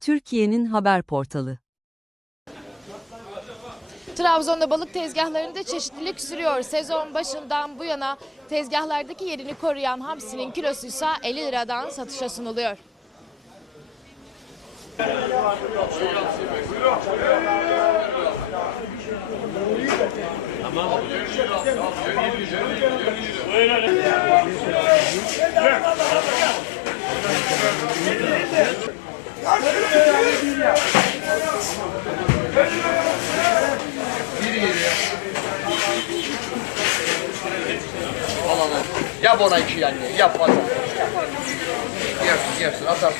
Türkiye'nin haber portalı. Trabzon'da balık tezgahlarında çeşitlilik sürüyor. Sezon başından bu yana tezgahlardaki yerini koruyan hamsinin kilosuysa 50 liradan satışa sunuluyor. Yap ona iki yani. Yap fazla. Yersin yersin atarsın.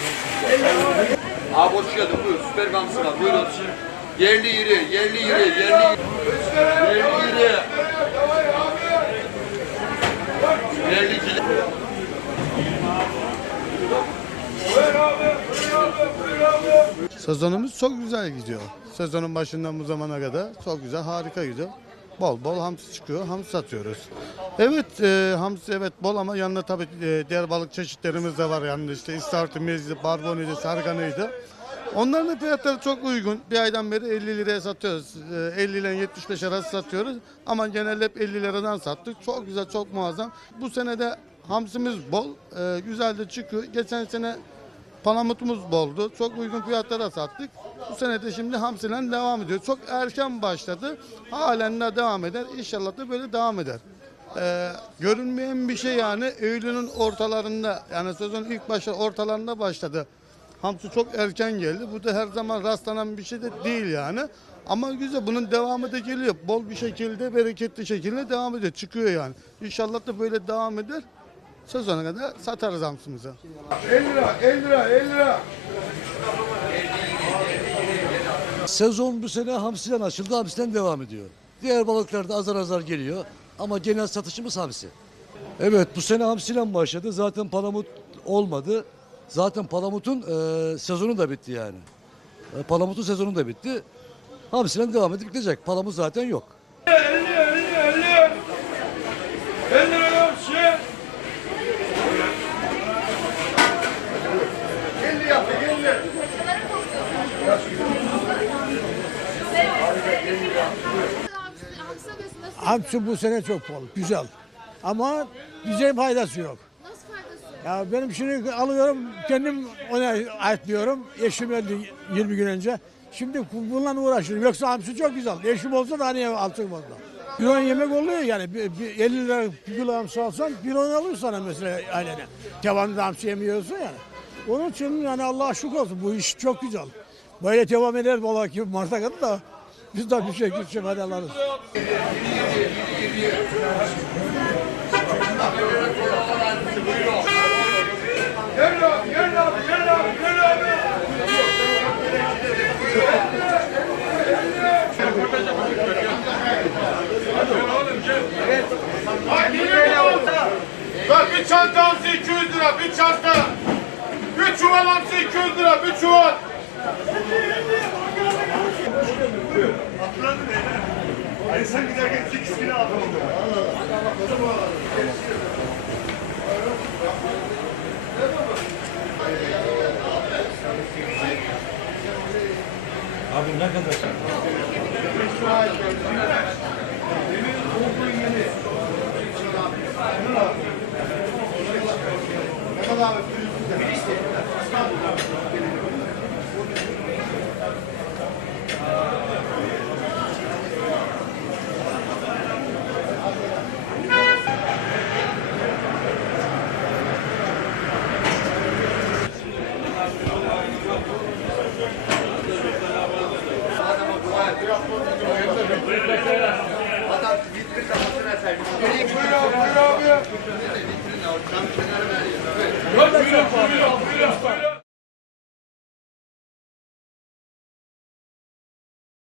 Abi hoş geldin buyur. Süper gamsın var. Buyurun. Yerli iri, yerli iri, yerli iri. Yerli iri. Yerli iri. Sezonumuz çok güzel gidiyor. Sezonun başından bu zamana kadar çok güzel, harika gidiyor. Bol bol hamsi çıkıyor, hamsi satıyoruz. Evet, e, hamsi evet bol ama yanında tabii e, diğer balık çeşitlerimiz de var yanında işte istavritimizdi, barbonuydu, sarganıydı. Onların da fiyatları çok uygun. Bir aydan beri 50 liraya satıyoruz. E, 50 ile 75 arası satıyoruz. Ama genelde hep 50 liradan sattık. Çok güzel, çok muazzam. Bu sene de hamsimiz bol, e, güzel de çıkıyor. Geçen sene Palamutumuz boldu. Çok uygun fiyatlara sattık. Bu sene de şimdi hamsilen devam ediyor. Çok erken başladı. Halen de devam eder. İnşallah da böyle devam eder. Ee, görünmeyen bir şey yani Eylül'ün ortalarında yani sezon ilk başta ortalarında başladı. Hamsi çok erken geldi. Bu da her zaman rastlanan bir şey de değil yani. Ama güzel bunun devamı da geliyor. Bol bir şekilde bereketli şekilde devam ediyor. Çıkıyor yani. İnşallah da böyle devam eder. Sezona kadar satarız hamsimizi. 50 lira, 50 lira, 50 lira. Sezon bu sene hamsiden açıldı, hamsiden devam ediyor. Diğer balıklar da azar azar geliyor ama genel satışımız hamsi. Evet bu sene hamsiyle başladı. Zaten palamut olmadı. Zaten palamutun e, sezonu da bitti yani. E, palamutun sezonu da bitti. Hamsiyle devam edip gidecek. Palamut zaten yok. 50, 50, 50. 50 lira yapsın. 50 yaptı, 50. Hamsi bu sene çok bol, güzel. Ama bize faydası yok. Nasıl faydası? Ya benim şimdi alıyorum, kendim ona ayıtlıyorum. Eşim öldü 20 gün önce. Şimdi bununla uğraşıyorum. Yoksa hamsi çok güzel. Eşim olsa da hani altık olsa. Bir on yemek oluyor yani. Bir, bir 50 lira bir kilo hamsi alsan bir on alır sana mesela ailene. Devamlı hamsi yemiyorsun yani. Onun için yani Allah'a şükür olsun. Bu iş çok güzel. Böyle devam eder valla ki Mart'a kadar da biz de bir şekilde gel. Bak bir çanta hamsi 200 lira, bir çanta. Bir çuval hamsi 200 lira, bir çuval. Ay sen giderken 8 kilo aldın. Abi, buyur abi. Buyurun, buyurun, buyurun, buyurun.